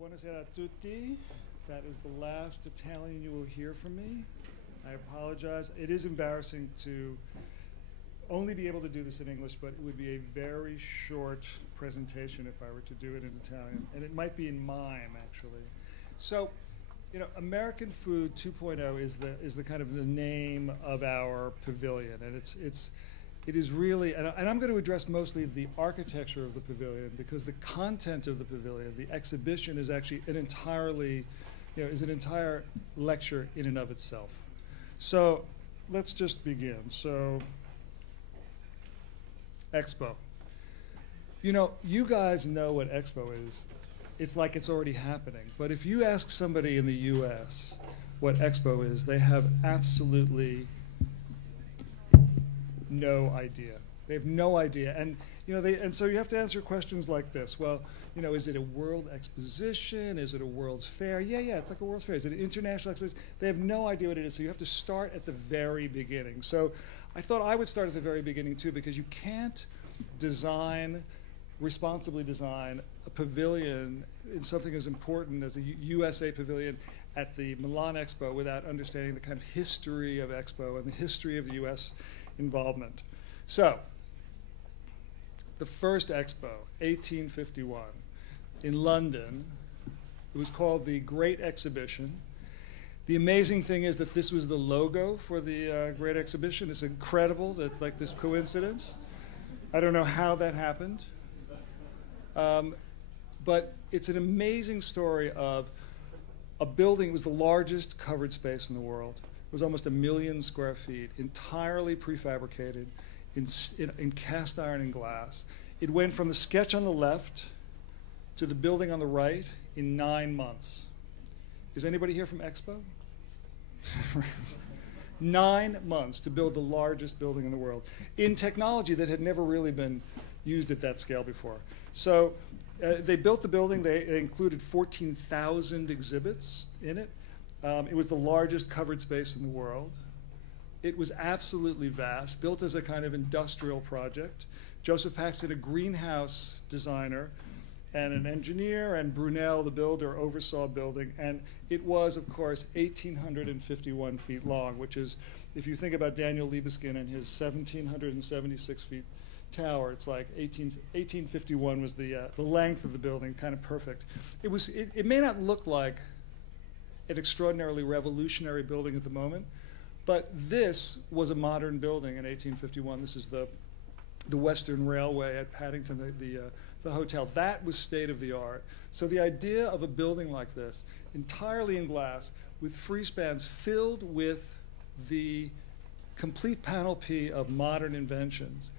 Buonasera a tutti. That is the last Italian you will hear from me. I apologize. It is embarrassing to only be able to do this in English, but it would be a very short presentation if I were to do it in Italian. And it might be in mime, actually. So, you know, American Food 2.0 is the kind of the name of our pavilion. And it is really, and I'm going to address mostly the architecture of the pavilion, because the content of the pavilion, the exhibition, is actually an entirely, is an entire lecture in and of itself. So let's just begin. So, Expo. You know, you guys know what Expo is. It's like it's already happening. But if you ask somebody in the US what Expo is, they have absolutely no idea. They have no idea. And and so you have to answer questions like this. Well, is it a world exposition? Is it a World's Fair? Yeah, it's like a World's Fair. Is it an international exposition? They have no idea what it is. So you have to start at the very beginning. So I thought I would start at the very beginning too, because you can't responsibly design a pavilion in something as important as the USA Pavilion at the Milan Expo without understanding the kind of history of Expo and the history of the US involvement. So, the first Expo, 1851, in London. It was called the Great Exhibition. The amazing thing is that this was the logo for the Great Exhibition. It's incredible that, like, this coincidence. I don't know how that happened. But it's an amazing story of a building. It was the largest covered space in the world. It was almost 1 million square feet, entirely prefabricated in cast iron and glass. It went from the sketch on the left to the building on the right in 9 months. Is anybody here from Expo? 9 months to build the largest building in the world in technology that had never really been used at that scale before. So they built the building. They included 14,000 exhibits in it. It was the largest covered space in the world. It was absolutely vast, built as a kind of industrial project. Joseph Paxton, a greenhouse designer, and an engineer, and Brunel, the builder, oversaw building. And it was, of course, 1,851 feet long, which is, if you think about Daniel Libeskind and his 1,776 feet tower, it's like 1851 was the length of the building, kind of perfect. It may not look like an extraordinarily revolutionary building at the moment, but this was a modern building in 1851. This is the Western Railway at Paddington, the hotel. That was state of the art. So the idea of a building like this, entirely in glass, with free spans filled with the complete panoply of modern inventions,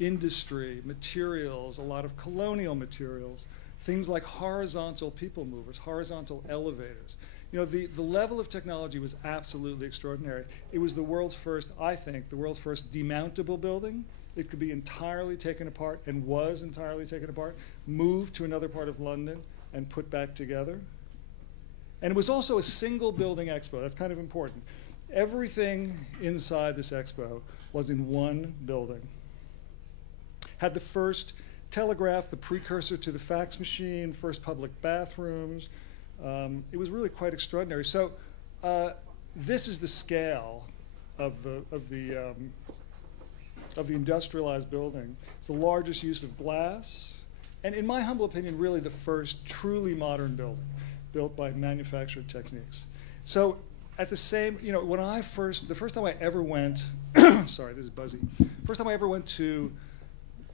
industry, materials, a lot of colonial materials, things like horizontal people movers, horizontal elevators. The level of technology was absolutely extraordinary. It was the world's first, I think, the world's first demountable building. It could be entirely taken apart, and was entirely taken apart, moved to another part of London, and put back together. And it was also a single building expo. That's kind of important. Everything inside this expo was in one building. Had the first telegraph, the precursor to the fax machine, first public bathrooms. It was really quite extraordinary. So this is the scale of the industrialized building. It's the largest use of glass, and in my humble opinion, really the first truly modern building built by manufactured techniques. So at the same, when the first time I ever went, sorry, this is buzzy. First time I ever went to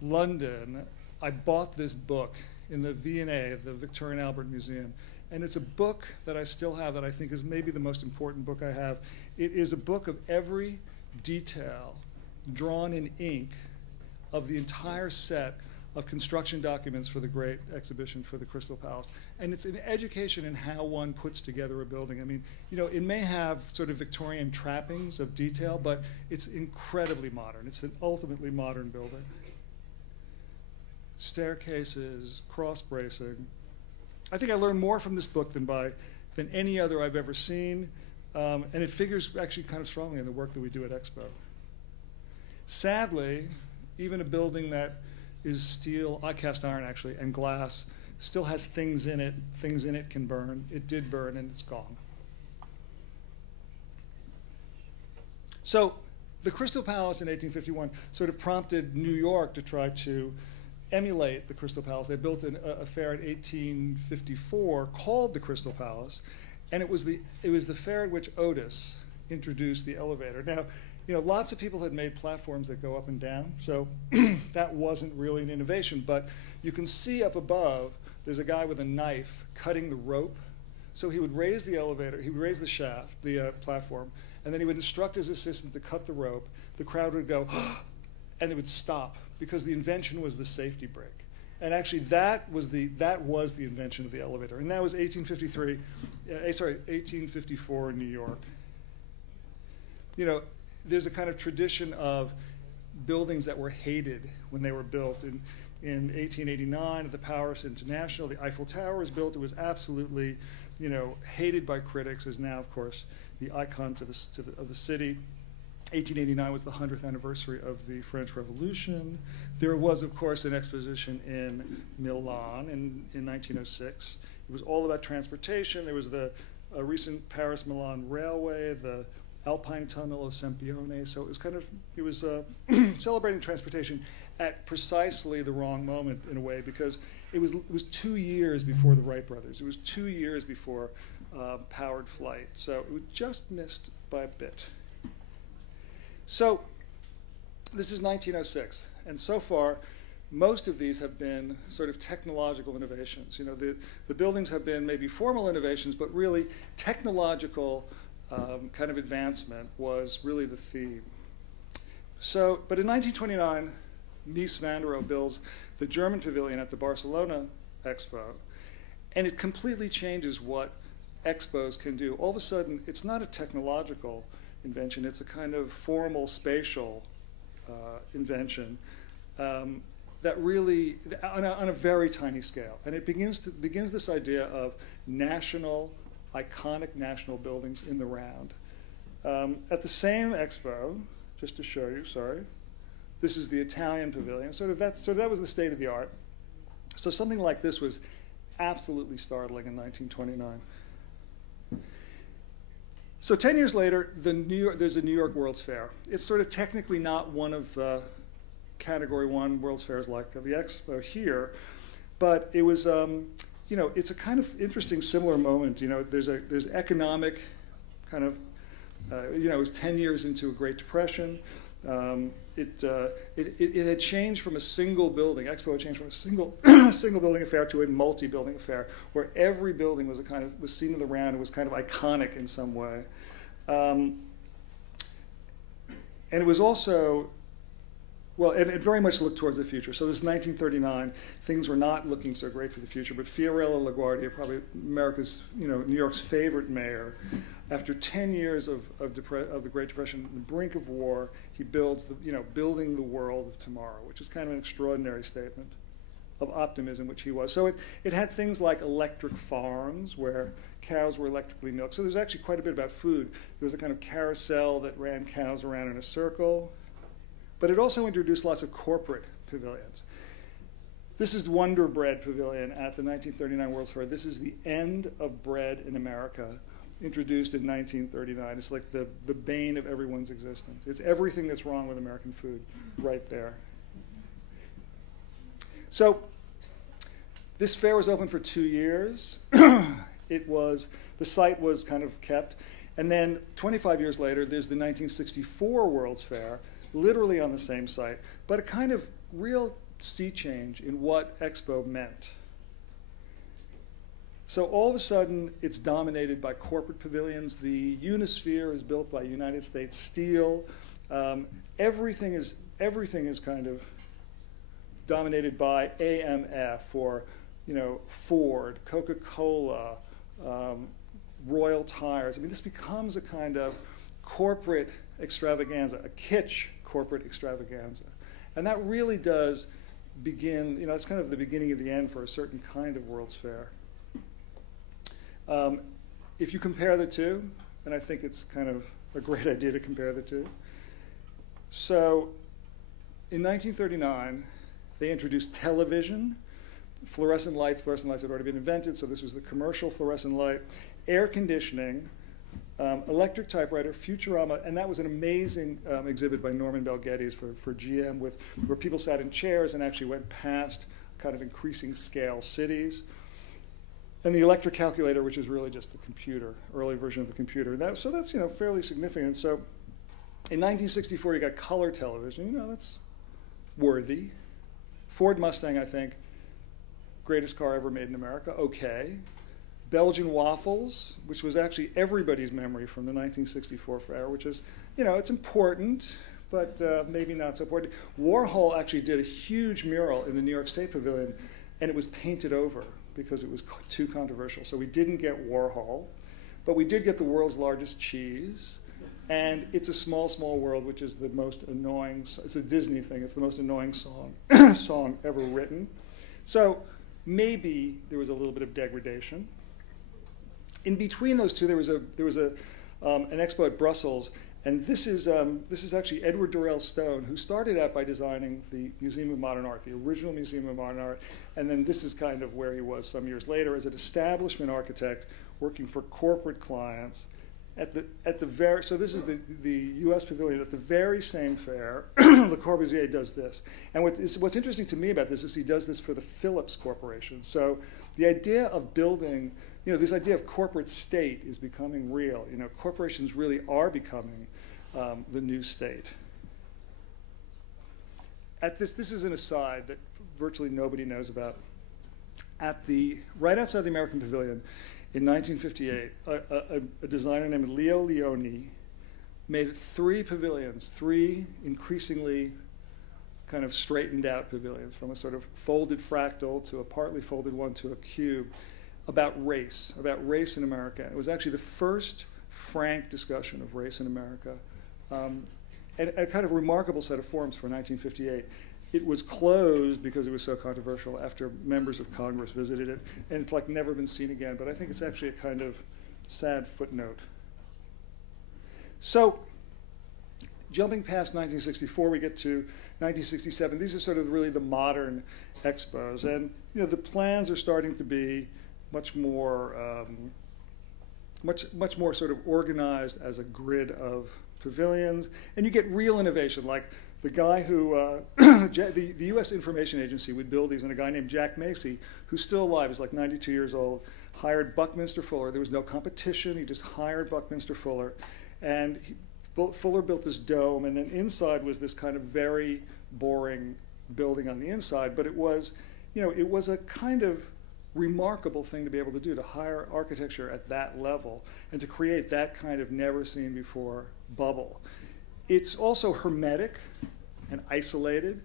London, I bought this book in the V&A, the Victoria and Albert Museum. And it's a book that I still have that I think is maybe the most important book I have. It is a book of every detail drawn in ink of the entire set of construction documents for the Great Exhibition for the Crystal Palace. And it's an education in how one puts together a building. I mean, it may have sort of Victorian trappings of detail, but it's incredibly modern. It's an ultimately modern building. Staircases, cross bracing. I think I learned more from this book than any other I've ever seen, and it figures actually kind of strongly in the work that we do at Expo. Sadly, even a building that is steel, cast iron actually, and glass still has things in it can burn. It did burn, and it's gone. So the Crystal Palace in 1851 sort of prompted New York to try to emulate the Crystal Palace. They built a fair in 1854 called the Crystal Palace, and it was the fair at which Otis introduced the elevator. Now, lots of people had made platforms that go up and down, so that wasn't really an innovation, but you can see up above, there's a guy with a knife cutting the rope. So he would raise the elevator, he would raise the shaft, the platform, and then he would instruct his assistant to cut the rope. The crowd would go, and it would stop, because the invention was the safety brake. And actually, that was the invention of the elevator. And that was 1854 in New York. There's a kind of tradition of buildings that were hated when they were built. In 1889, at the Paris International, the Eiffel Tower was built. It was absolutely, hated by critics. Is now, of course, the icon of the city. 1889 was the 100th anniversary of the French Revolution. There was, of course, an exposition in Milan in 1906. It was all about transportation. There was the recent Paris-Milan railway, the Alpine Tunnel of Sempione. So it was celebrating transportation at precisely the wrong moment in a way, because it was 2 years before the Wright brothers. It was 2 years before powered flight. So it was just missed by a bit. So this is 1906, and so far, most of these have been sort of technological innovations. The buildings have been maybe formal innovations, but really technological kind of advancement was really the theme. So, but in 1929, Mies van der Rohe builds the German pavilion at the Barcelona Expo, and it completely changes what expos can do. All of a sudden, it's not a technological invention, it's a kind of formal spatial invention that really, on a very tiny scale. And it begins this idea of iconic national buildings in the round. At the same expo, just to show you, sorry, this is the Italian pavilion. So that was the state of the art. So something like this was absolutely startling in 1929. So 10 years later, there's a New York World's Fair. It's sort of technically not one of the Category 1 World's Fairs like the Expo here, but it was, it's a kind of interesting similar moment. There's economic kind of, it was 10 years into a Great Depression. It had changed from a single building. Expo had changed from a single building affair to a multi-building affair, where every building was seen in the round and was kind of iconic in some way. And it was also, well, and it very much looked towards the future. So this is 1939. Things were not looking so great for the future, but Fiorello LaGuardia, probably America's, New York's favorite mayor, after 10 years of the Great Depression, the brink of war, he builds building the world of tomorrow, which is kind of an extraordinary statement of optimism, which he was. So it had things like electric farms where cows were electrically milked. So there's actually quite a bit about food. There was a kind of carousel that ran cows around in a circle. But it also introduced lots of corporate pavilions. This is Wonder Bread Pavilion at the 1939 World's Fair. This is the end of bread in America, introduced in 1939. It's like the bane of everyone's existence. It's everything that's wrong with American food right there. So this fair was open for 2 years. The site was kind of kept. And then 25 years later, there's the 1964 World's Fair, literally on the same site, but a kind of real sea change in what Expo meant. So all of a sudden, it's dominated by corporate pavilions. The Unisphere is built by United States Steel. Everything is kind of dominated by AMF or Ford, Coca-Cola, Royal Tires. I mean, this becomes a kind of corporate extravaganza, a kitsch corporate extravaganza. And that really does begin, it's kind of the beginning of the end for a certain kind of World's Fair. If you compare the two, and I think it's kind of a great idea to compare the two. So in 1939, they introduced television. Fluorescent lights had already been invented, so this was the commercial fluorescent light. Air conditioning, electric typewriter, Futurama, and that was an amazing exhibit by Norman Bell Geddes for GM, where people sat in chairs and actually went past kind of increasing scale cities. And the electric calculator, which is really just the computer, early version of the computer. So that's fairly significant. So in 1964, you got color television. That's worthy. Ford Mustang, I think, greatest car ever made in America. Okay. Belgian Waffles, which was actually everybody's memory from the 1964 era, which is, it's important, but maybe not so important. Warhol actually did a huge mural in the New York State Pavilion, and it was painted over because it was too controversial. So we didn't get Warhol, but we did get the world's largest cheese, and It's a Small, Small World, which is the most annoying, it's a Disney thing, it's the most annoying song ever written. So maybe there was a little bit of degradation. In between those two, there was an expo at Brussels, and this is actually Edward Durrell Stone, who started out by designing the Museum of Modern Art, the original Museum of Modern Art, and then this is kind of where he was some years later as an establishment architect working for corporate clients. So this is the U.S. Pavilion. At the very same fair, Le Corbusier does this. And what's interesting to me about this is he does this for the Philips Corporation. So the idea of building, this idea of corporate state is becoming real. Corporations really are becoming the new state. This is an aside that virtually nobody knows about. Right outside the American Pavilion, in 1958, a designer named Leo Leone made 3 pavilions, 3 increasingly kind of straightened out pavilions, from a sort of folded fractal to a partly folded one to a cube, about race in America. It was actually the first frank discussion of race in America, and a kind of remarkable set of forms for 1958. It was closed because it was so controversial after members of Congress visited it, and it's like never been seen again. But I think it's actually a kind of sad footnote. So jumping past 1964, we get to 1967. These are sort of really the modern expos, and the plans are starting to be much more sort of organized as a grid of pavilions, and you get real innovation, like the guy who, the U.S. Information Agency would build these, and a guy named Jack Macy, who's still alive, he's like 92 years old, hired Buckminster Fuller. There was no competition. He just hired Buckminster Fuller. And Fuller built this dome, and then inside was this kind of very boring building on the inside, but it was a kind of remarkable thing to be able to do, to hire architecture at that level and to create that kind of never-seen-before bubble. It's also hermetic and isolated,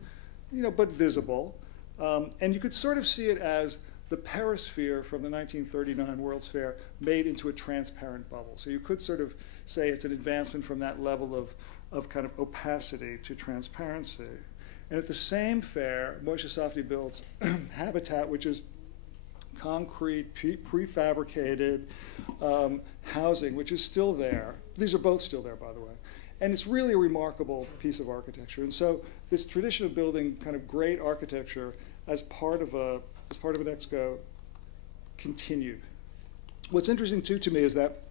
but visible. And you could sort of see it as the perisphere from the 1939 World's Fair made into a transparent bubble. So you could sort of say it's an advancement from that level of kind of opacity to transparency. And at the same fair, Moshe Safdie builds Habitat, which is concrete, prefabricated housing, which is still there. These are both still there, by the way. And it's really a remarkable piece of architecture. And so this tradition of building kind of great architecture as part of an expo continued. What's interesting too to me is that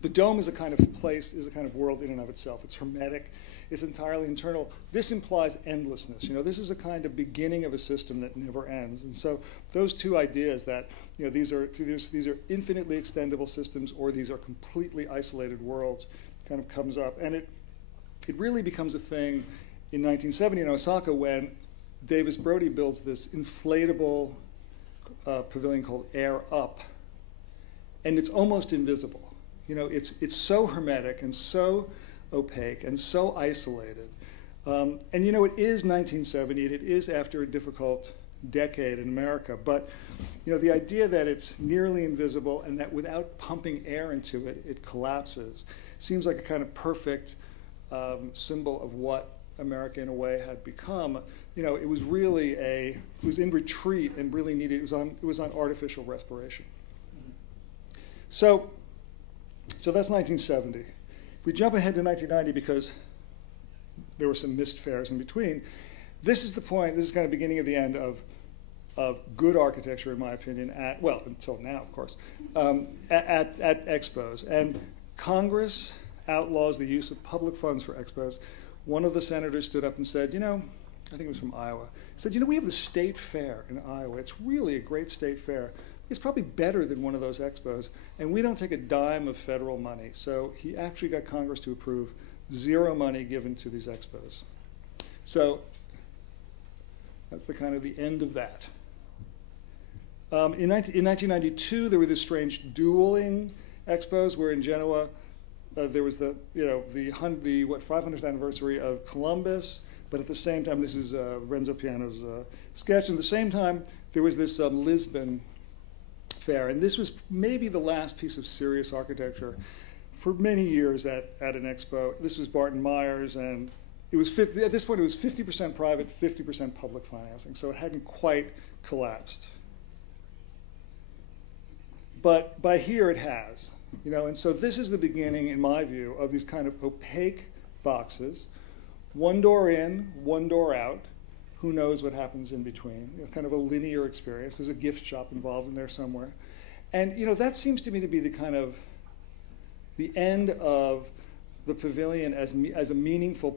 the dome is a kind of place, is a kind of world in and of itself. It's hermetic. It's entirely internal. This implies endlessness. This is a kind of beginning of a system that never ends. And so those two ideas that these are infinitely extendable systems, or these are completely isolated worlds, kind of comes up. And it really becomes a thing in 1970 in Osaka, when Davis Brody builds this inflatable pavilion called Air Up, and it's almost invisible. It's so hermetic and so opaque and so isolated. And it is 1970, and it is after a difficult decade in America, but the idea that it's nearly invisible and that without pumping air into it, it collapses, seems like a kind of perfect symbol of what America in a way had become. It was really it was in retreat and really needed, it was on artificial respiration. So that's 1970. If we jump ahead to 1990, because there were some missed fairs in between, this is the point, this is kind of beginning of the end of of good architecture, in my opinion, well, until now, of course, at expos. And Congress outlaws the use of public funds for expos. One of the senators stood up and said, I think it was from Iowa, said, we have the state fair in Iowa. It's really a great state fair. It's probably better than one of those expos, and we don't take a dime of federal money. So he actually got Congress to approve 0 money given to these expos. So that's the kind of the end of that. In 1992, there were these strange dueling expos where in Genoa there was the 500th anniversary of Columbus, but at the same time, this is Renzo Piano's sketch. And at the same time, there was this Lisbon fair, and this was maybe the last piece of serious architecture for many years at an expo. This was Barton Myers, and it was at this point it was 50% private, 50% public financing, so it hadn't quite collapsed. But by here it has, and so this is the beginning, in my view, of these kind of opaque boxes, one door in, one door out. Who knows what happens in between? Kind of a linear experience. There's a gift shop involved in there somewhere. And that seems to me to be the kind of the end of the pavilion as a meaningful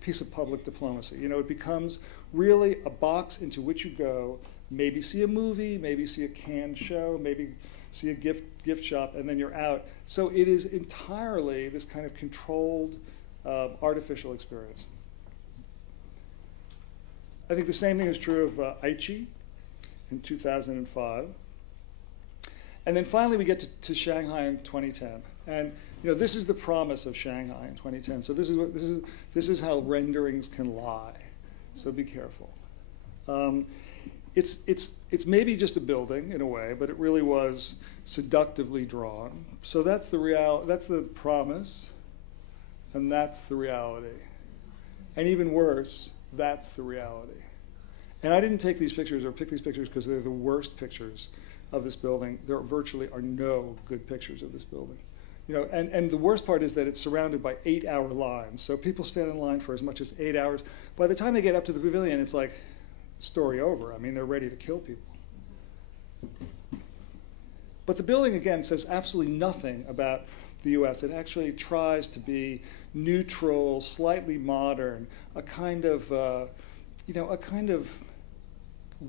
piece of public diplomacy. It becomes really a box into which you go, maybe see a movie, maybe see a canned show, maybe see a gift shop, and then you're out. So it is entirely this kind of controlled, artificial experience. I think the same thing is true of Aichi in 2005. And then finally we get to Shanghai in 2010. And this is the promise of Shanghai in 2010. So this is how renderings can lie. So be careful. It's maybe just a building in a way, but it really was seductively drawn. So that's the promise, and that's the reality. And even worse, that's the reality. And I didn't take these pictures or pick these pictures because they're the worst pictures of this building. There virtually are no good pictures of this building. And the worst part is that it's surrounded by 8-hour lines. So people stand in line for as much as 8 hours. By the time they get up to the pavilion, it's like story over. I mean, they're ready to kill people. But the building, again, says absolutely nothing about the US. It actually tries to be neutral, slightly modern, a kind of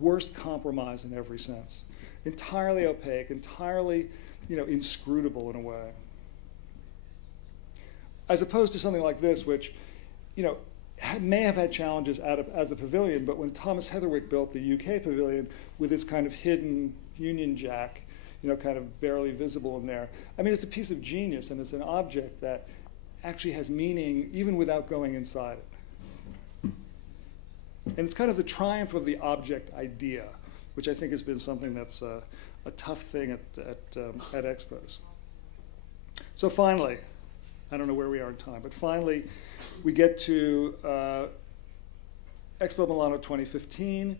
worst compromise in every sense. Entirely opaque, entirely, inscrutable in a way. As opposed to something like this, which, may have had challenges as a pavilion, but when Thomas Heatherwick built the UK pavilion with its kind of hidden Union Jack, kind of barely visible in there, I mean, it's a piece of genius, and it's an object that actually has meaning even without going inside it. And it's kind of the triumph of the object idea, which I think has been something that's a tough thing at expos. So finally, I don't know where we are in time, but finally we get to Expo Milano 2015.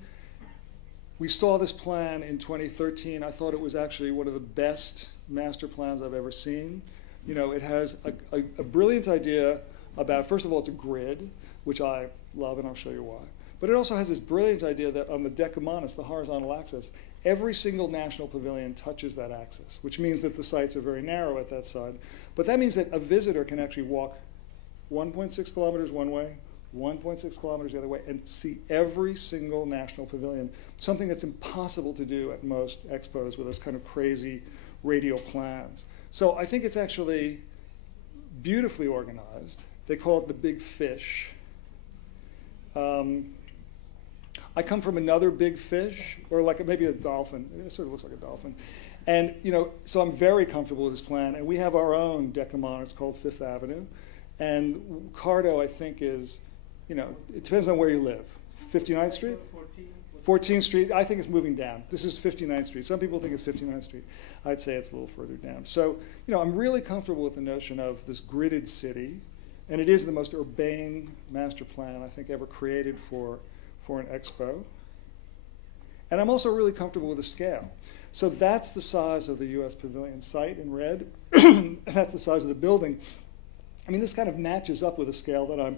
We saw this plan in 2013. I thought it was actually one of the best master plans I've ever seen. It has a brilliant idea about, first of all, it's a grid, which I love, and I'll show you why. But it also has this brilliant idea that on the decumanus, the horizontal axis, every single national pavilion touches that axis, which means that the sites are very narrow at that side. But that means that a visitor can actually walk 1.6 kilometers one way, 1.6 kilometers the other way, and see every single national pavilion, something that's impossible to do at most expos with those kind of crazy radial plans. So I think it's actually beautifully organized. They call it the big fish. I come from another big fish, or like maybe a dolphin. It sort of looks like a dolphin. And so I'm very comfortable with this plan. And we have our own decumanus called Fifth Avenue. And Cardo, I think, is, it depends on where you live. 59th Street? 14th Street. I think it's moving down. This is 59th Street. Some people think it's 59th Street. I'd say it's a little further down. So, I'm really comfortable with the notion of this gridded city. And it is the most urbane master plan, I think, ever created for an expo. And I'm also really comfortable with the scale. So that's the size of the US Pavilion site in red. That's the size of the building. I mean, this kind of matches up with a scale that I'm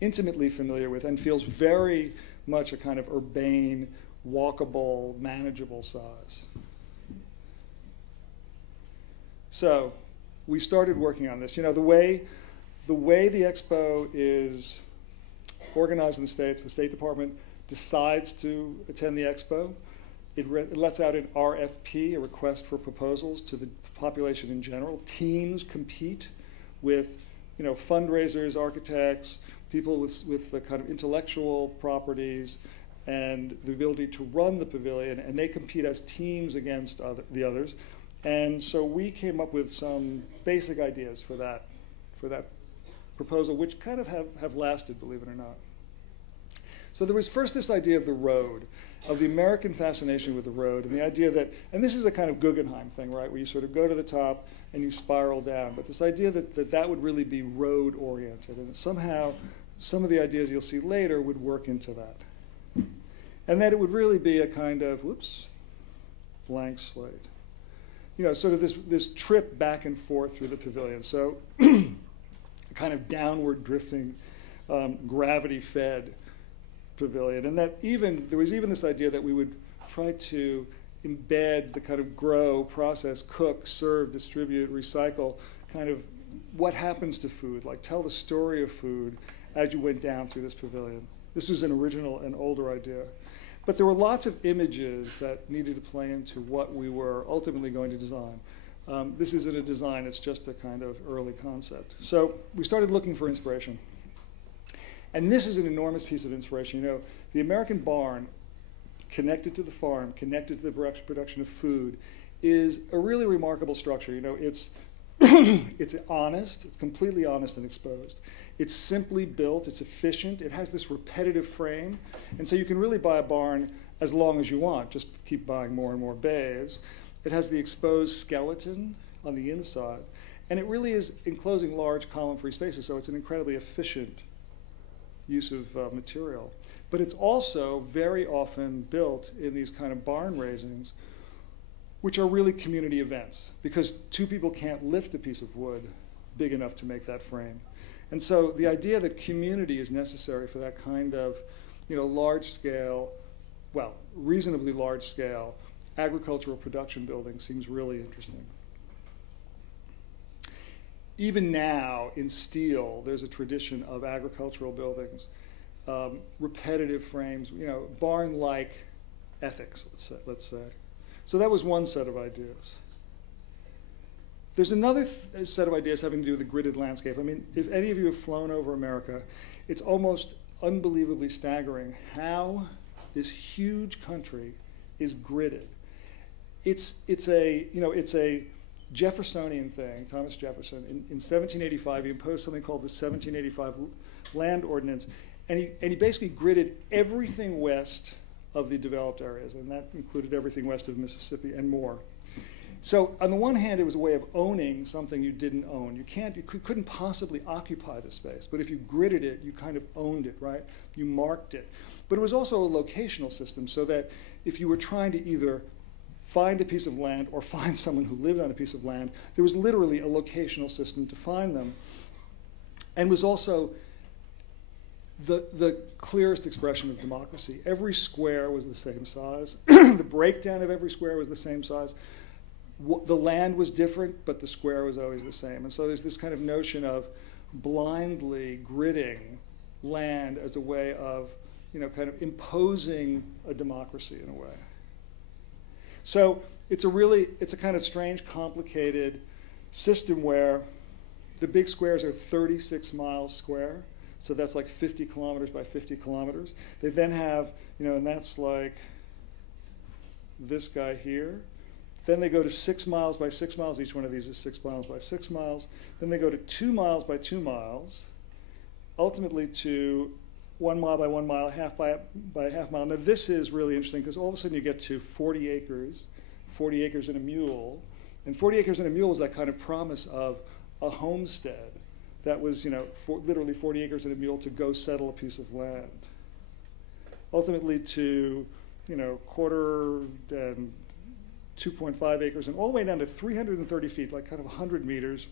intimately familiar with and feels very much a kind of urbane, walkable, manageable size. So we started working on this. You know, the way the Expo is organized in the States, the State Department decides to attend the Expo. It lets out an RFP, a request for proposals, to the population in general. Teams compete with, you know, fundraisers, architects, people with the kind of intellectual properties and the ability to run the pavilion, and they compete as teams against the others. And so we came up with some basic ideas for that proposal, which kind of have lasted, believe it or not. So there was first this idea of the road, of the American fascination with the road, and the idea that, and this is a kind of Guggenheim thing, right, where you sort of go to the top and you spiral down, but this idea that would really be road-oriented, and that somehow some of the ideas you'll see later would work into that. And that it would really be a kind of, whoops, blank slate. You know, sort of this trip back and forth through the pavilion. So a kind of downward drifting, gravity-fed pavilion. And that there was even this idea that we would try to embed the kind of grow, process, cook, serve, distribute, recycle, kind of what happens to food, like tell the story of food as you went down through this pavilion. This was an original and older idea. But there were lots of images that needed to play into what we were ultimately going to design. This isn't a design, it's just a kind of early concept. So we started looking for inspiration. And this is an enormous piece of inspiration. You know, the American barn, connected to the farm, connected to the production of food, is a really remarkable structure. You know, it's it's honest, it's completely honest and exposed. It's simply built, it's efficient, it has this repetitive frame, and so you can really buy a barn as long as you want, just keep buying more and more bays. It has the exposed skeleton on the inside, and it really is enclosing large column-free spaces, so it's an incredibly efficient use of material. But it's also very often built in these kind of barn raisings, which are really community events, because two people can't lift a piece of wood big enough to make that frame. And so the idea that community is necessary for that kind of, you know, large-scale, well, reasonably large-scale agricultural production building seems really interesting. Even now, in steel, there's a tradition of agricultural buildings, repetitive frames, you know, barn-like ethics, let's say. So that was one set of ideas. There's another set of ideas having to do with the gridded landscape. I mean, if any of you have flown over America, it's almost unbelievably staggering how this huge country is gridded. It's a Jeffersonian thing, Thomas Jefferson. In 1785, he imposed something called the 1785 Land Ordinance, and he basically gridded everything west of the developed areas, and that included everything west of Mississippi and more. So on the one hand, it was a way of owning something you didn't own. You couldn't possibly occupy the space, but if you gridded it, you kind of owned it, right? You marked it. But it was also a locational system, so that if you were trying to either find a piece of land or find someone who lived on a piece of land, there was literally a locational system to find them, and was also the clearest expression of democracy. Every square was the same size. The breakdown of every square was the same size. The land was different, but the square was always the same. And so there's this kind of notion of blindly gridding land as a way of, you know, kind of imposing a democracy in a way. So it's a kind of strange, complicated system where the big squares are 36 miles square. So that's like 50 kilometers by 50 kilometers. They then have, you know, and that's like this guy here. Then they go to 6 miles by 6 miles. Each one of these is 6 miles by 6 miles. Then they go to 2 miles by 2 miles, ultimately to 1 mile by 1 mile, half by a half mile. Now this is really interesting because all of a sudden you get to 40 acres and a mule. And 40 acres and a mule is that kind of promise of a homestead that was, you know, literally 40 acres and a mule to go settle a piece of land. Ultimately to, you know, quarter and 2.5 acres and all the way down to 330 feet, like kind of 100 meters.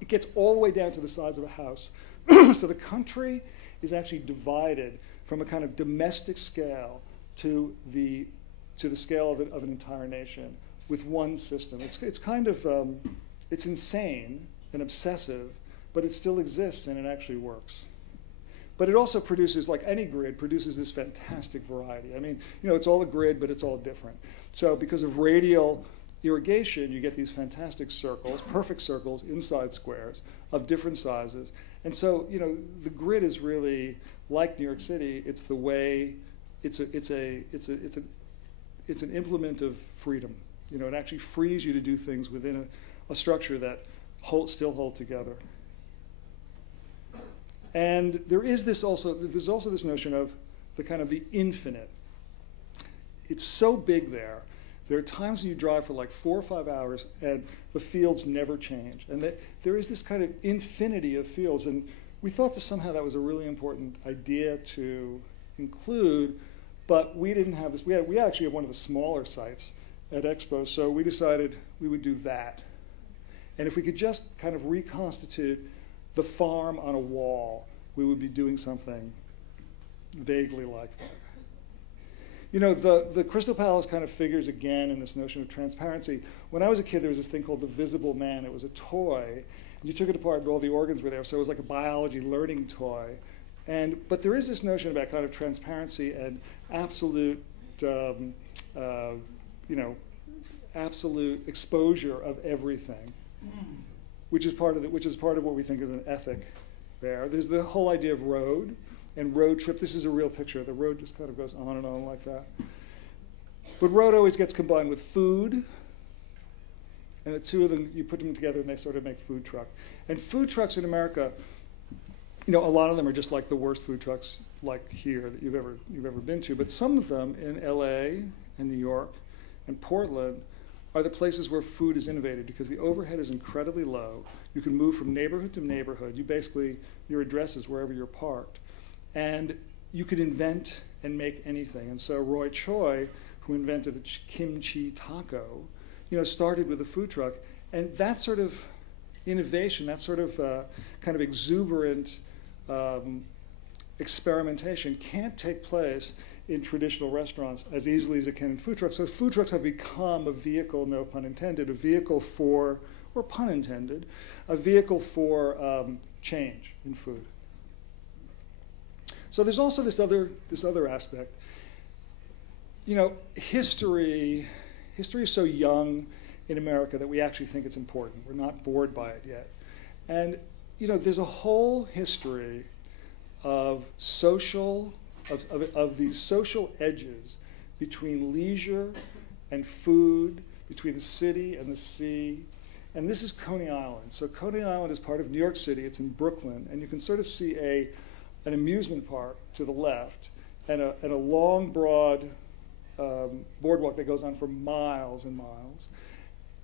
It gets all the way down to the size of a house. So the country is actually divided from a kind of domestic scale to the scale of an entire nation with one system. It's kind of, it's insane and obsessive, but it still exists and it actually works. But it also produces, like any grid, produces this fantastic variety. I mean, it's all a grid, but it's all different. So because of radial irrigation, you get these fantastic circles, perfect circles inside squares of different sizes. And so, the grid is really like New York City. It's the way, it's an implement of freedom. It actually frees you to do things within a structure that still hold together. And there's also this notion of the infinite. It's so big there. There are times when you drive for like 4 or 5 hours and the fields never change. And there is this kind of infinity of fields. And we thought that somehow that was a really important idea to include, but we didn't have this. We actually have one of the smaller sites at Expo, so we decided we would do that. And if we could just kind of reconstitute the farm on a wall, we would be doing something vaguely like that. The Crystal Palace kind of figures again in this notion of transparency. When I was a kid, there was this thing called the Visible Man. It was a toy, and you took it apart and all the organs were there, so it was like a biology learning toy. But there is this notion about kind of transparency and absolute, absolute exposure of everything, which is part of what we think is an ethic there. There's the whole idea of road and road trip. This is a real picture. The road just kind of goes on and on like that. But road always gets combined with food, and the two of them, you put them together and they sort of make food truck. And food trucks in America, a lot of them are just like the worst food trucks like here that you've ever been to. But some of them in LA and New York and Portland are the places where food is innovated because the overhead is incredibly low. You can move from neighborhood to neighborhood. Your address is wherever you're parked. And you could invent and make anything. And so Roy Choi, who invented the kimchi taco, started with a food truck. And that sort of innovation, that sort of kind of exuberant experimentation can't take place in traditional restaurants as easily as it can in food trucks. So food trucks have become a vehicle, no pun intended, a vehicle for, or pun intended, a vehicle for change in food. So there's also this other aspect. History is so young in America that we actually think it's important. We're not bored by it yet. And there's a whole history of these social edges between leisure and food, between the city and the sea. And this is Coney Island. So Coney Island is part of New York City. It's in Brooklyn. And you can sort of see an amusement park to the left and a long, broad boardwalk that goes on for miles and miles,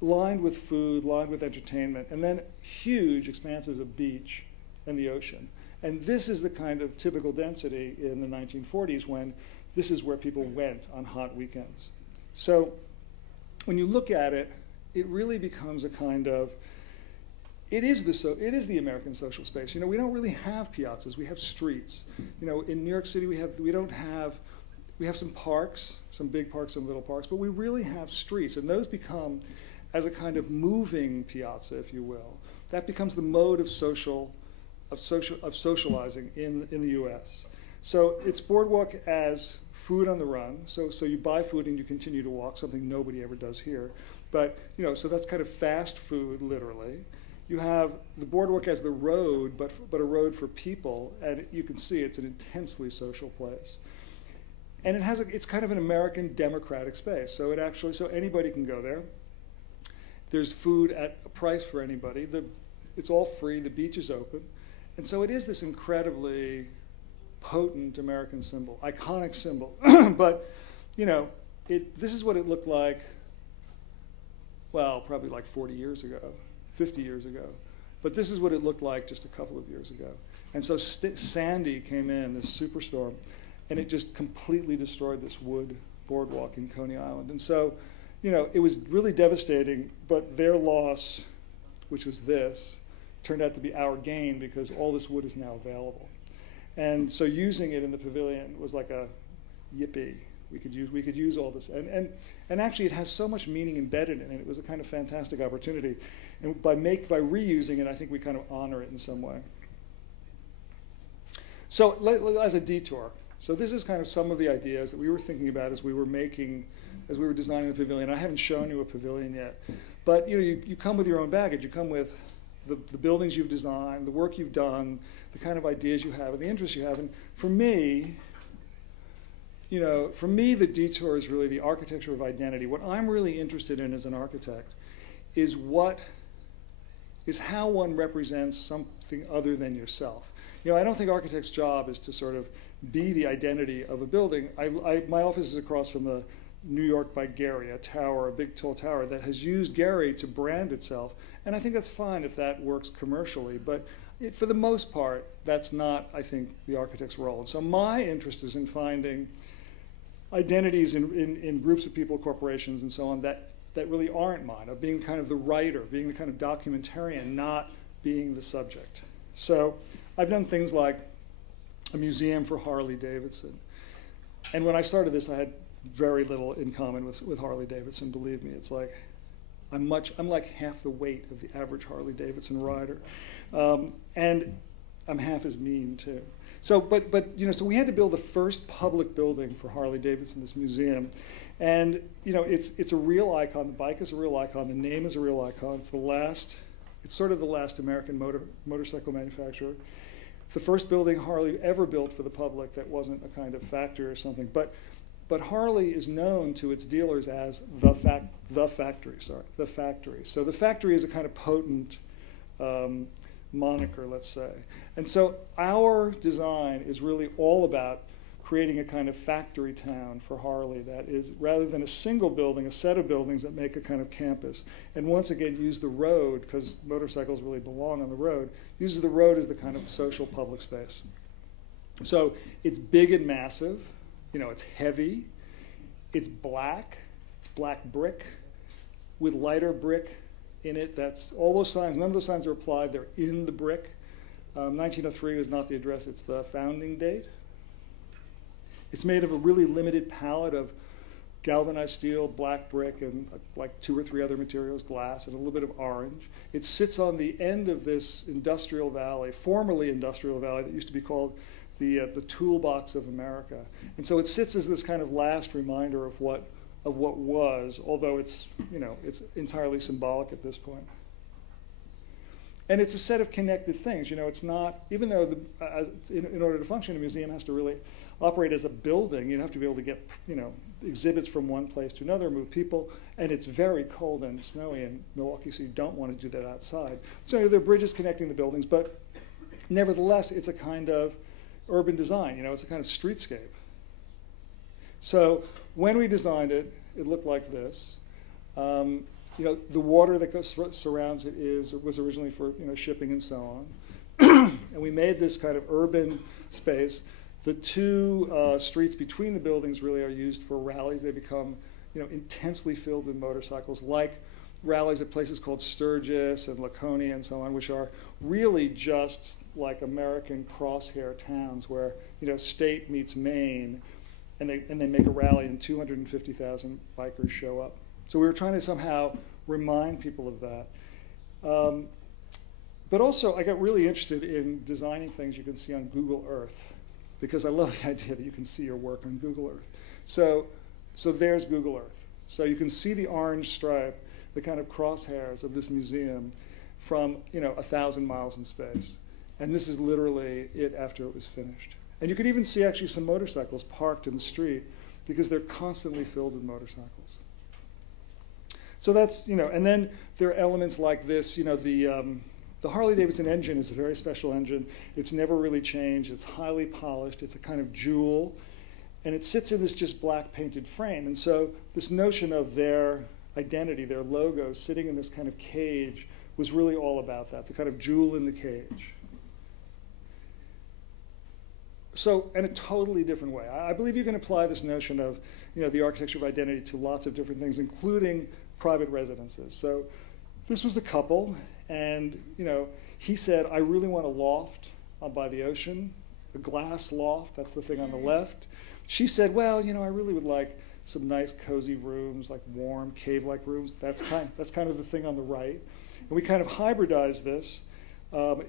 lined with food, lined with entertainment, and then huge expanses of beach and the ocean. And this is the kind of typical density in the 1940s when this is where people went on hot weekends. So when you look at it, it really becomes a kind of, it is the American social space. We don't really have piazzas, we have streets. In New York City we have some parks, some big parks, some little parks, but we really have streets, and those become, as a kind of moving piazza, if you will, that becomes the mode of socializing in the US. So it's Boardwalk as food on the run. So you buy food and you continue to walk, something nobody ever does here. But so that's kind of fast food, literally. You have the Boardwalk as the road, but a road for people, and you can see it's an intensely social place. And it's kind of an American democratic space. So anybody can go there. There's food at a price for anybody. It's all free. The beach is open. And so it is this incredibly potent American symbol, iconic symbol. But, this is what it looked like, well, probably like 40 years ago, 50 years ago. But this is what it looked like just a couple of years ago. And so Sandy came in, this superstorm, and it just completely destroyed this wood boardwalk in Coney Island. And so, it was really devastating, but their loss, which was this, turned out to be our gain because all this wood is now available. And so using it in the pavilion was like a yippee. We could use all this, and actually it has so much meaning embedded in it. It was a kind of fantastic opportunity, and by reusing it, I think we kind of honor it in some way. So as a detour, so this is kind of some of the ideas that we were thinking about as we were designing the pavilion. I haven't shown you a pavilion yet, but you come with your own baggage. You come with the buildings you've designed, the work you've done, the kind of ideas you have, and the interests you have. And for me, the detour is really the architecture of identity. What I'm really interested in as an architect is how one represents something other than yourself. I don't think architect's job is to sort of be the identity of a building. My office is across from the New York by Gehry, a big tall tower that has used Gehry to brand itself. And I think that's fine if that works commercially, but for the most part, that's not, I think, the architect's role. And so my interest is in finding identities in groups of people, corporations, and so on that really aren't mine, of being kind of the writer, being the kind of documentarian, not being the subject. So I've done things like a museum for Harley-Davidson. And when I started this, I had very little in common with Harley-Davidson, believe me. It's like, I'm like half the weight of the average Harley-Davidson rider. And I'm half as mean, too. So, so we had to build the first public building for Harley-Davidson, this museum. And, it's a real icon. The bike is a real icon. The name is a real icon. It's sort of the last American motorcycle manufacturer. The first building Harley ever built for the public that wasn't a kind of factory or something. But Harley is known to its dealers as the factory. So the factory is a kind of potent moniker, let's say. And so our design is really all about creating a kind of factory town for Harley that is, rather than a single building, a set of buildings that make a kind of campus. And once again, use the road, because motorcycles really belong on the road, uses the road as the kind of social public space. So it's big and massive. It's heavy. It's black brick with lighter brick in it. That's all those signs. None of those signs are applied. They're in the brick. 1903 is not the address. It's the founding date. It's made of a really limited palette of galvanized steel, black brick, and like 2 or 3 other materials, glass, and a little bit of orange. It sits on the end of this industrial valley, formerly industrial valley, that used to be called the toolbox of America. And so it sits as this kind of last reminder of what was, although it's entirely symbolic at this point. And it's a set of connected things. It's not, even though in order to function, a museum has to really operate as a building. You have to be able to get exhibits from one place to another, move people, and it's very cold and snowy in Milwaukee, so you don't want to do that outside. So there are bridges connecting the buildings, but nevertheless, it's a kind of urban design. It's a kind of streetscape. So when we designed it, it looked like this. The water that surrounds it was originally for shipping and so on. And we made this kind of urban space. The 2 streets between the buildings really are used for rallies. They become intensely filled with motorcycles, like rallies at places called Sturgis and Laconia and so on, which are really just like American crosshair towns where state meets Maine, and they make a rally and 250,000 bikers show up. So we were trying to somehow remind people of that. But also, I got really interested in designing things you can see on Google Earth, because I love the idea that you can see your work on Google Earth. So there's Google Earth. So you can see the orange stripe, the kind of crosshairs of this museum from 1,000 miles in space. And this is literally it after it was finished. And you could even see actually some motorcycles parked in the street because they're constantly filled with motorcycles. So that's, and then there are elements like this, the Harley-Davidson engine is a very special engine. It's never really changed. It's highly polished. It's a kind of jewel. And it sits in this just black painted frame. And so this notion of their identity, their logo, sitting in this kind of cage was really all about that, the kind of jewel in the cage. So, in a totally different way. I believe you can apply this notion of the architecture of identity to lots of different things, including private residences. So this was a couple. And he said, I really want a loft by the ocean, a glass loft. That's the thing on the left. she said, well, you know, I really would like some nice cozy rooms, like warm cave-like rooms. That's kind of the thing on the right. And we kind of hybridized this.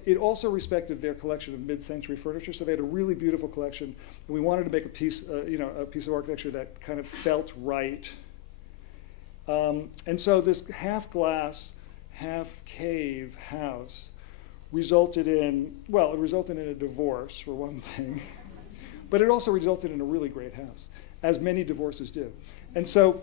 It also respected their collection of mid-century furniture, so they had a really beautiful collection. And we wanted to make a piece, a piece of architecture that kind of felt right. And so this half-glass, half-cave house resulted in, well, it resulted in a divorce, for one thing. But it also resulted in a really great house, as many divorces do. And so,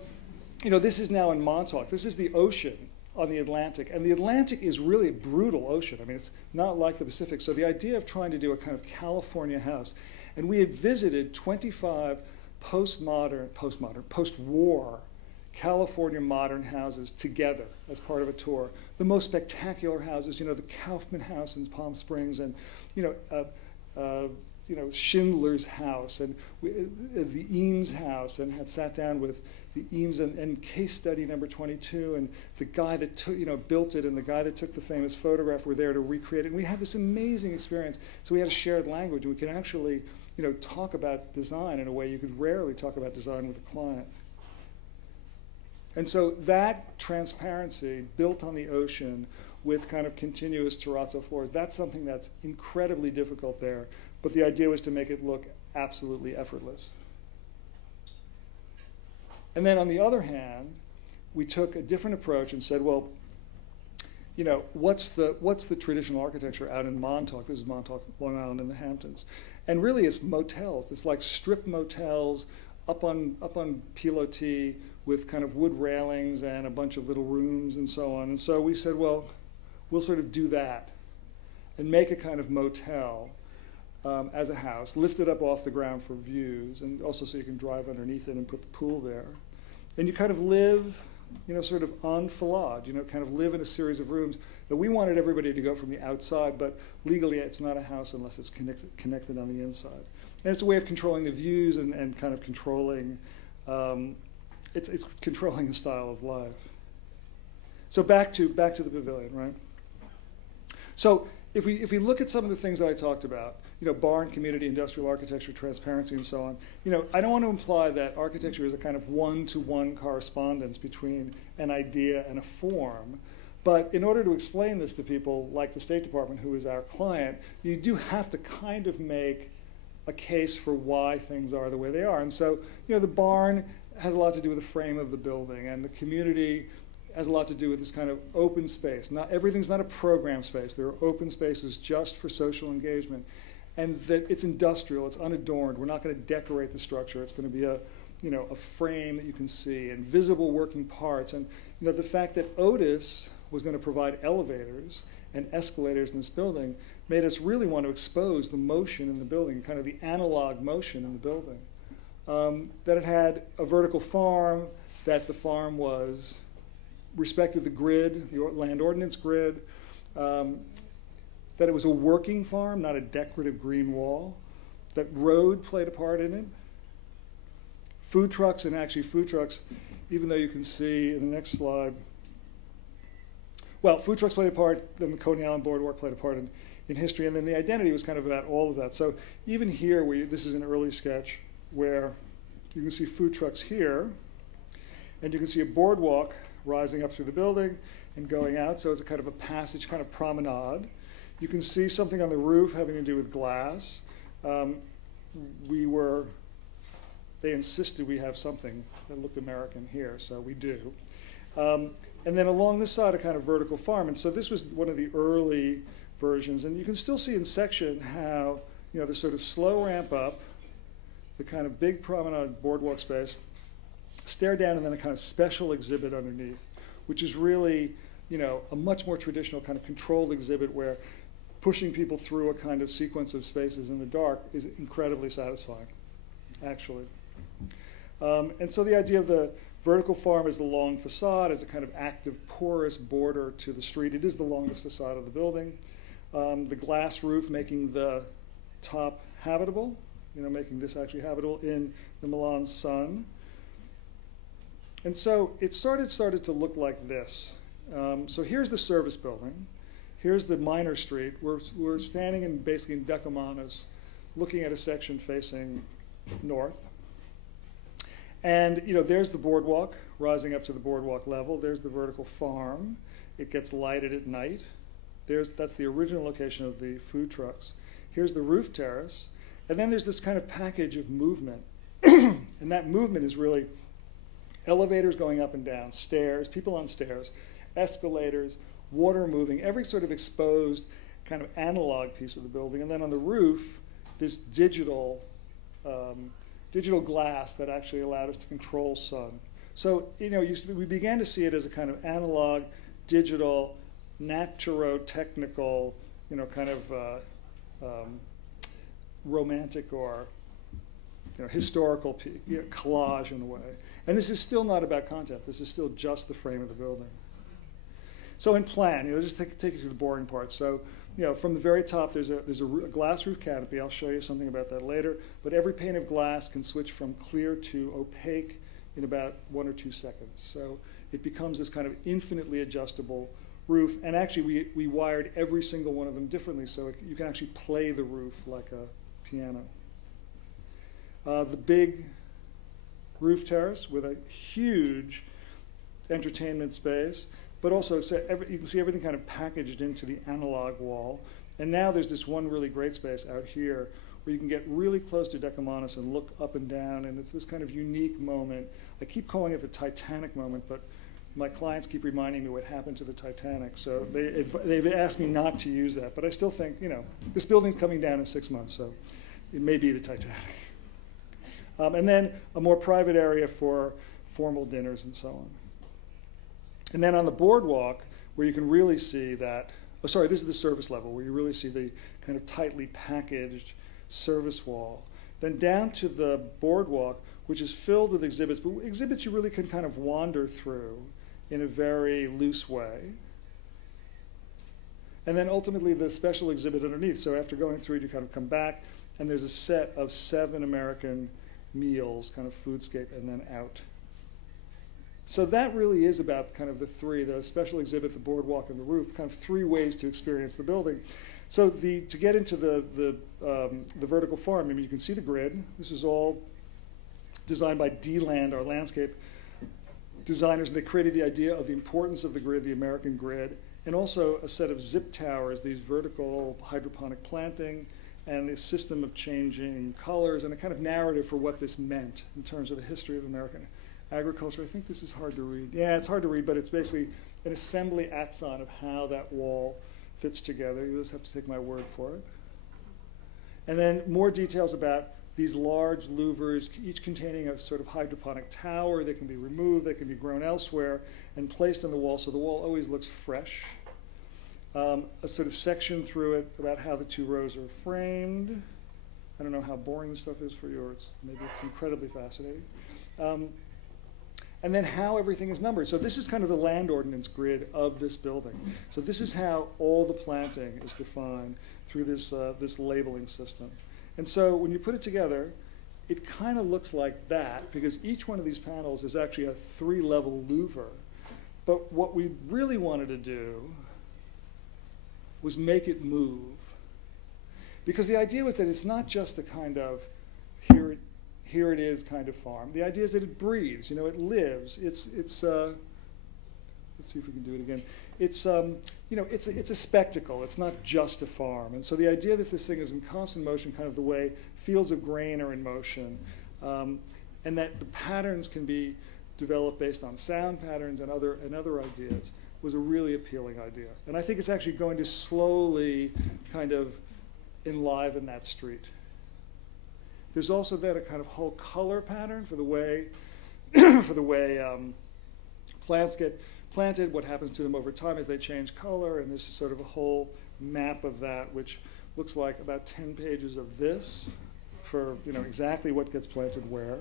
you know, this is now in Montauk. This is the ocean on the Atlantic. And the Atlantic is really a brutal ocean. I mean, it's not like the Pacific. So the idea of trying to do a kind of California house, and we had visited 25 post-war California modern houses together as part of a tour. The most spectacular houses, you know, the Kaufman House in Palm Springs, and Schindler's house, and the Eames house, and had sat down with the Eames and case study number 22, and the guy that built it, and the guy that took the famous photograph were there to recreate it. And we had this amazing experience. So we had a shared language, and we could actually, you know, talk about design in a way you could rarely talk about design with a client. And so that transparency built on the ocean with kind of continuous terrazzo floors, that's something that's incredibly difficult there. But the idea was to make it look absolutely effortless. And then on the other hand, we took a different approach and said, well, you know, what's the traditional architecture out in Montauk? This is Montauk, Long Island, in the Hamptons. And really it's motels. It's like strip motels up on pilotis with kind of wood railings and a bunch of little rooms and so on. And so we said, well, we'll sort of do that and make a kind of motel as a house, lift it up off the ground for views, and also so you can drive underneath it and put the pool there. And you kind of live, you know, sort of enfilade, you know, kind of live in a series of rooms that we wanted everybody to go from the outside, but legally it's not a house unless it's connected on the inside. And it's a way of controlling the views and kind of controlling, it's controlling the style of life. So back to the pavilion, right? So if we look at some of the things that I talked about, you know, barn, community, industrial architecture, transparency, and so on, you know, I don't want to imply that architecture is a kind of one-to-one correspondence between an idea and a form. But in order to explain this to people like the State Department, who is our client, you do have to kind of make a case for why things are the way they are. And so, you know, the barn has a lot to do with the frame of the building, and the community has a lot to do with this kind of open space. Not everything's not a program space. There are open spaces just for social engagement. And that it's industrial, it's unadorned. We're not going to decorate the structure. It's going to be a frame that you can see and visible working parts. And you know, the fact that Otis was going to provide elevators and escalators in this building made us really want to expose the motion in the building, kind of the analog motion in the building. That it had a vertical farm, that the farm respected the grid, the Land Ordinance grid, that it was a working farm, not a decorative green wall, that road played a part in it. Food trucks, and actually food trucks, even though you can see in the next slide, well, food trucks played a part, then the Coney Island Boardwalk played a part in history, and then the identity was kind of about all of that. So even here, this is an early sketch where you can see food trucks here, and you can see a boardwalk rising up through the building and going out, so it's a kind of a passage, kind of promenade. You can see something on the roof having to do with glass. They insisted we have something that looked American here, so we do. And then along this side, a kind of vertical farm. And so this was one of the early versions. And you can still see in section how, you know, the sort of slow ramp up, the kind of big promenade boardwalk space, stair down, and then a kind of special exhibit underneath, which is really, you know, a much more traditional kind of controlled exhibit where pushing people through a kind of sequence of spaces in the dark is incredibly satisfying, actually. And so the idea of the vertical farm is the long facade, as a kind of active, porous border to the street. It is the longest facade of the building. The glass roof making the top habitable, you know, making this actually habitable in the Milan sun. And so it started to look like this. So here's the service building. Here's the minor street. We're standing basically in Decomanos, looking at a section facing north. And you know, there's the boardwalk, rising up to the boardwalk level. There's the vertical farm. It gets lighted at night. That's the original location of the food trucks. Here's the roof terrace. And then there's this kind of package of movement. And that movement is really elevators going up and down, stairs, people on stairs, escalators, water moving, every sort of exposed kind of analog piece of the building. And then on the roof, this digital glass that actually allowed us to control sun. So, you know, we began to see it as a kind of analog, digital, naturo-technical, you know, kind of romantic or, you know, historical collage in a way. And this is still not about content. This is still just the frame of the building. So in plan, you know, just take you through the boring part. So, you know, from the very top, there's a glass roof canopy. I'll show you something about that later. But every pane of glass can switch from clear to opaque in about 1 or 2 seconds. So it becomes this kind of infinitely adjustable roof. And actually, we wired every single one of them differently, so you can actually play the roof like a piano. The big roof terrace with a huge entertainment space, but also you can see everything kind of packaged into the analog wall. And now there's this one really great space out here where you can get really close to Decumanus and look up and down, and it's this kind of unique moment. I keep calling it the Titanic moment, but my clients keep reminding me what happened to the Titanic, so they've asked me not to use that. But I still think, you know, this building's coming down in 6 months, so it may be the Titanic. And then a more private area for formal dinners and so on. And then on the boardwalk, where you can really see that, oh, sorry, this is the service level, where you really see the kind of tightly packaged service wall. Then down to the boardwalk, which is filled with exhibits, but exhibits you really can kind of wander through in a very loose way. And then ultimately the special exhibit underneath. So after going through it, you kind of come back, and there's a set of 7 American meals, kind of foodscape, and then out. So that really is about kind of the special exhibit, the boardwalk, and the roof, kind of 3 ways to experience the building. So to get into the vertical farm, I mean, you can see the grid. This is all designed by D-Land, our landscape designers, and they created the idea of the importance of the grid, the American grid, and also a set of zip towers, these vertical hydroponic planting, and the system of changing colors, and a kind of narrative for what this meant in terms of the history of American agriculture. I think this is hard to read. Yeah, it's hard to read, but it's basically an assembly axon of how that wall fits together. You just have to take my word for it. And then more details about these large louvers, each containing a sort of hydroponic tower. They can be removed, they can be grown elsewhere, and placed on the wall, so the wall always looks fresh. A sort of section through it about how the 2 rows are framed. I don't know how boring this stuff is for you, or maybe it's incredibly fascinating. And then how everything is numbered. So this is kind of the Land Ordinance grid of this building. So this is how all the planting is defined through this labeling system. And so when you put it together, it kind of looks like that, because each one of these panels is actually a 3-level louver. But what we really wanted to do was make it move. Because the idea was that it's not just a kind of here it is kind of farm. The idea is that it breathes, you know, it lives. Let's see if we can do it again. It's you know, it's a spectacle. It's not just a farm. And so the idea that this thing is in constant motion, kind of the way fields of grain are in motion, and that the patterns can be developed based on sound patterns and other ideas, was a really appealing idea. And I think it's actually going to slowly kind of enliven that street. There's also then a kind of whole color pattern for the way plants get planted, what happens to them over time as they change color, and this is sort of a whole map of that, which looks like about 10 pages of this for, you know, exactly what gets planted where.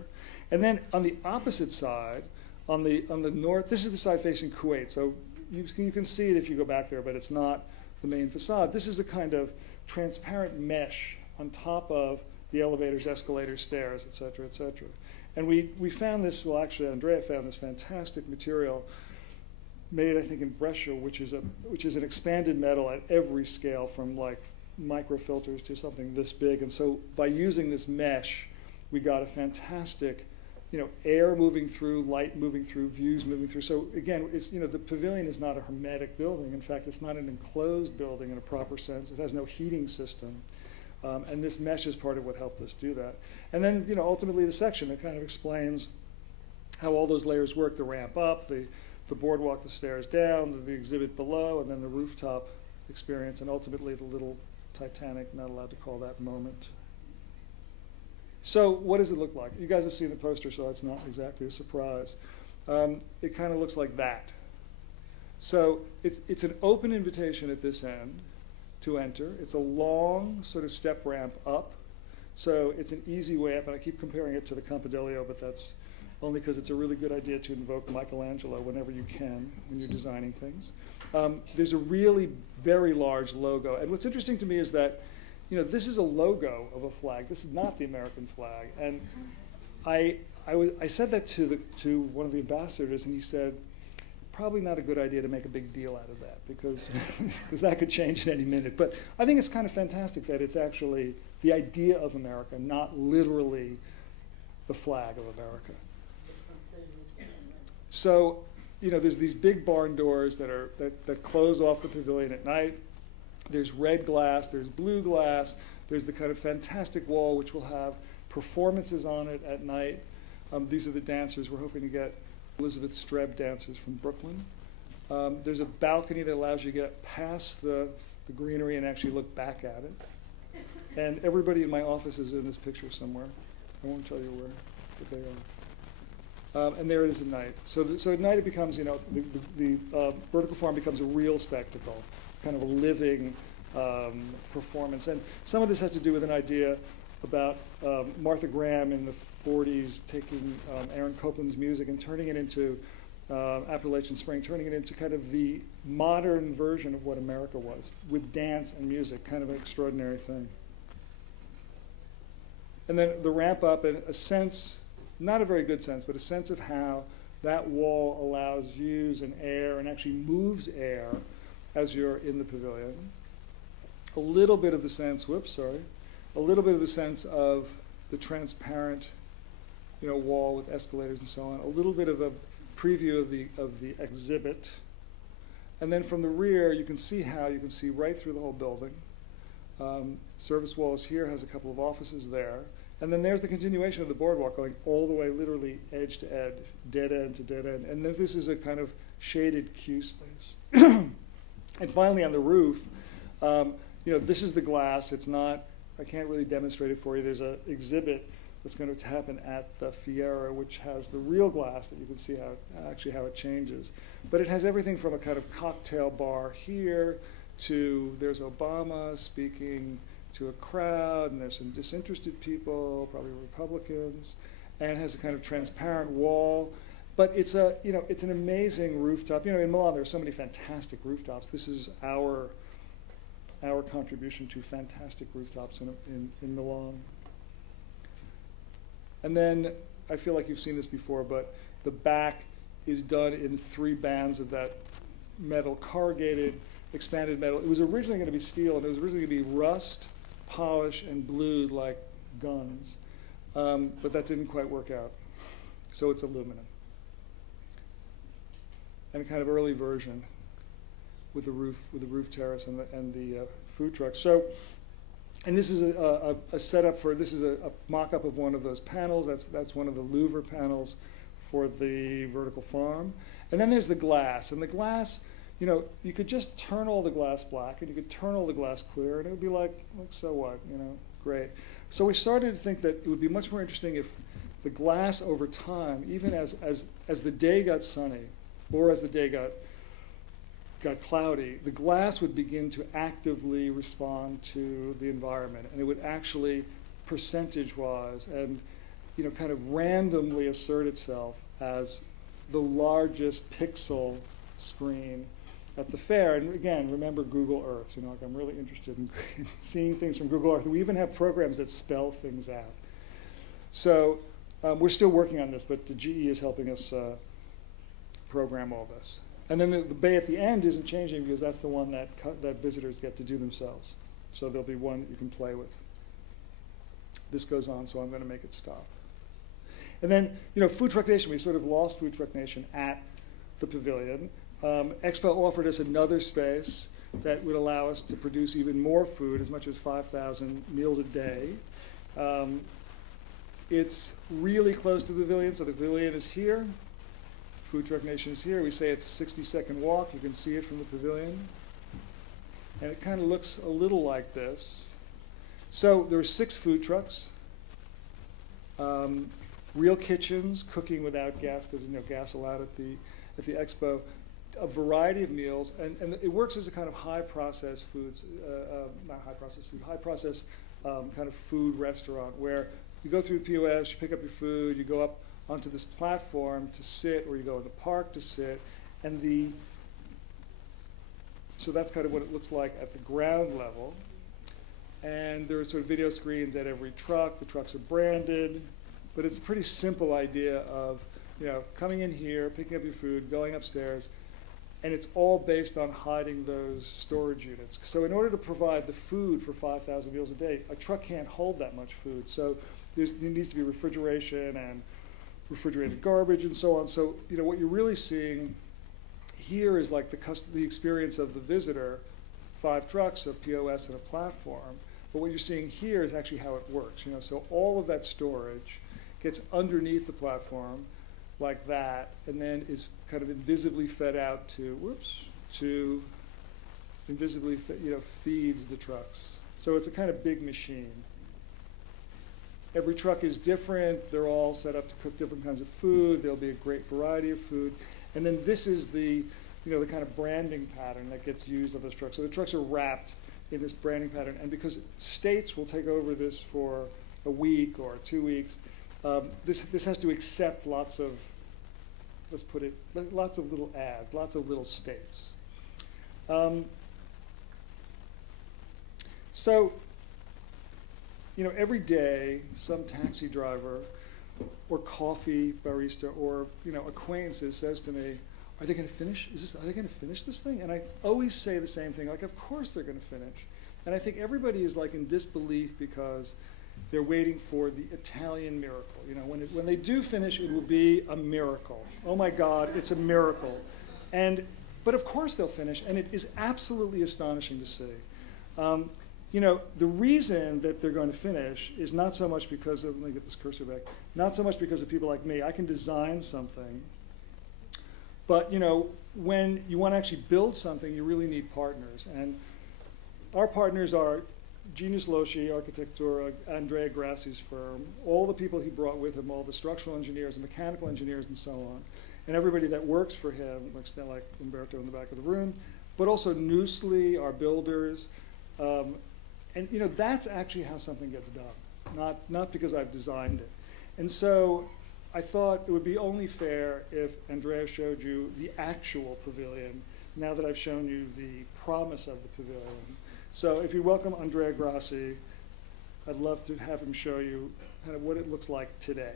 And then on the opposite side, on the north, this is the side facing Kuwait, so you can see it if you go back there, but it's not the main facade. This is a kind of transparent mesh on top of the elevators, escalators, stairs, et cetera, et cetera. And we found this, well, actually, Andrea found this fantastic material made, I think, in Brescia, which is an expanded metal at every scale, from like microfilters to something this big. And so by using this mesh, we got a fantastic air moving through, light moving through, views moving through. So again, it's, the pavilion is not a hermetic building. In fact, it's not an enclosed building in a proper sense. It has no heating system. And this mesh is part of what helped us do that. And then, ultimately the section that kind of explains how all those layers work, the ramp up, the boardwalk, the stairs down, the exhibit below, and then the rooftop experience, and ultimately the little Titanic, not allowed to call that moment. So what does it look like? You guys have seen the poster, so that's not exactly a surprise. It kind of looks like that. So it's an open invitation at this end to enter. It's a long sort of step ramp up. So it's an easy way up, and I keep comparing it to the Campidoglio, but that's only because it's a really good idea to invoke Michelangelo whenever you can when you're designing things. There's a really very large logo. And what's interesting to me is that, this is a logo of a flag. This is not the American flag. And I said that to one of the ambassadors, and he said, probably not a good idea to make a big deal out of that, because that could change in any minute. But I think it's kind of fantastic that it's actually the idea of America, not literally the flag of America. So, there's these big barn doors that close off the pavilion at night. There's red glass, there's blue glass, there's the kind of fantastic wall which will have performances on it at night. These are the dancers. We're hoping to get Elizabeth Streb dancers from Brooklyn. There's a balcony that allows you to get past the greenery and actually look back at it. And everybody in my office is in this picture somewhere. I won't tell you where, but they are. And there it is at night. So at night it becomes, the vertical farm becomes a real spectacle, kind of a living performance. And some of this has to do with an idea about Martha Graham in the 40s taking Aaron Copland's music and turning it into Appalachian Spring, turning it into kind of the modern version of what America was, with dance and music, kind of an extraordinary thing. And then the ramp up, and a sense, not a very good sense, but a sense of how that wall allows views and air and actually moves air as you're in the pavilion. A little bit of the sense, a little bit of the sense of the transparent, wall with escalators and so on. A little bit of a preview of the exhibit. And then from the rear, you can see right through the whole building. Service wall is here, has a couple of offices there. And then there's the continuation of the boardwalk going all the way, literally edge to edge, dead end to dead end. And then this is a kind of shaded queue space. And finally on the roof, this is the glass. It's not, I can't really demonstrate it for you. There's an exhibit that's going to happen at the Fiera, which has the real glass that you can see how it changes. But it has everything from a kind of cocktail bar here to there's Obama speaking to a crowd, and there's some disinterested people, probably Republicans, and it has a kind of transparent wall. But it's an amazing rooftop. In Milan, there are so many fantastic rooftops. This is our contribution to fantastic rooftops in Milan. And then, I feel like you've seen this before, but the back is done in 3 bands of that metal, corrugated, expanded metal. It was originally going to be steel, and it was originally going to be rust, polish, and blued like guns. But that didn't quite work out. So it's aluminum. And a kind of early version with the roof terrace and the food truck. So, and this is a setup for, this is a mock-up of one of those panels. That's one of the louver panels for the vertical farm. And then there's the glass. And the glass, you could just turn all the glass black, and you could turn all the glass clear, and it would be like so what, great. So we started to think that it would be much more interesting if the glass over time, even as the day got sunny, or as the day got cloudy, the glass would begin to actively respond to the environment, and it would actually, percentage-wise, and kind of randomly assert itself as the largest pixel screen at the fair. And again, remember Google Earth. I'm really interested in seeing things from Google Earth. We even have programs that spell things out. So we're still working on this, but the GE is helping us program all this. And then the bay at the end isn't changing because that's the one that visitors get to do themselves. So there'll be one you can play with. This goes on, so I'm going to make it stop. And then, you know, Food Truck Nation, we sort of lost Food Truck Nation at the pavilion. Expo offered us another space that would allow us to produce even more food, as much as 5,000 meals a day. It's really close to the pavilion, so the pavilion is here. Food Truck Nation is here. We say it's a 60-second walk. You can see it from the pavilion. And it kind of looks a little like this. So there are 6 food trucks, real kitchens, cooking without gas, because no gas allowed at the Expo, a variety of meals, and it works as a kind of high-processed foods, not high-processed food, high-processed kind of food restaurant, where you go through the POS, you pick up your food, you go up onto this platform to sit, or you go in the park to sit, and so that's kind of what it looks like at the ground level. And there are sort of video screens at every truck. The trucks are branded, but it's a pretty simple idea of, you know, coming in here, picking up your food, going upstairs, and it's all based on hiding those storage units. So in order to provide the food for 5,000 meals a day, a truck can't hold that much food. So there needs to be refrigeration and refrigerated garbage and so on. So, you know, what you're really seeing here is like the experience of the visitor, 5 trucks, a POS, and a platform. But what you're seeing here is actually how it works. You know, so all of that storage gets underneath the platform like that, and then is kind of invisibly fed out to invisibly, you know, feeds the trucks. So it's a kind of big machine. Every truck is different. They're all set up to cook different kinds of food. There'll be a great variety of food. And then this is the, you know, the kind of branding pattern that gets used on those trucks. So the trucks are wrapped in this branding pattern. And because states will take over this for a week or 2 weeks, this has to accept lots of, let's put it, lots of little ads, lots of little states. So, you know, every day, some taxi driver or coffee barista or, you know, acquaintances says to me, are they going to finish? Are they going to finish this thing? And I always say the same thing, like, of course they're going to finish. And I think everybody is like in disbelief because they're waiting for the Italian miracle. You know, when they do finish, it will be a miracle. Oh my God, it's a miracle. But of course they'll finish, and it is absolutely astonishing to see. You know, the reason that they're going to finish is not so much because of, let me get this cursor back, not so much because of people like me. I can design something, but, you know, when you want to actually build something, you really need partners. And our partners are Genius Loci Architettura, Andrea Grassi's firm, all the people he brought with him, all the structural engineers and mechanical engineers and so on, and everybody that works for him, like Umberto in the back of the room, but also Noosely, our builders. And, you know, that's actually how something gets done, not because I've designed it. And so I thought it would be only fair if Andrea showed you the actual pavilion, now that I've shown you the promise of the pavilion. So if you welcome Andrea Grassi, I'd love to have him show you kind of what it looks like today.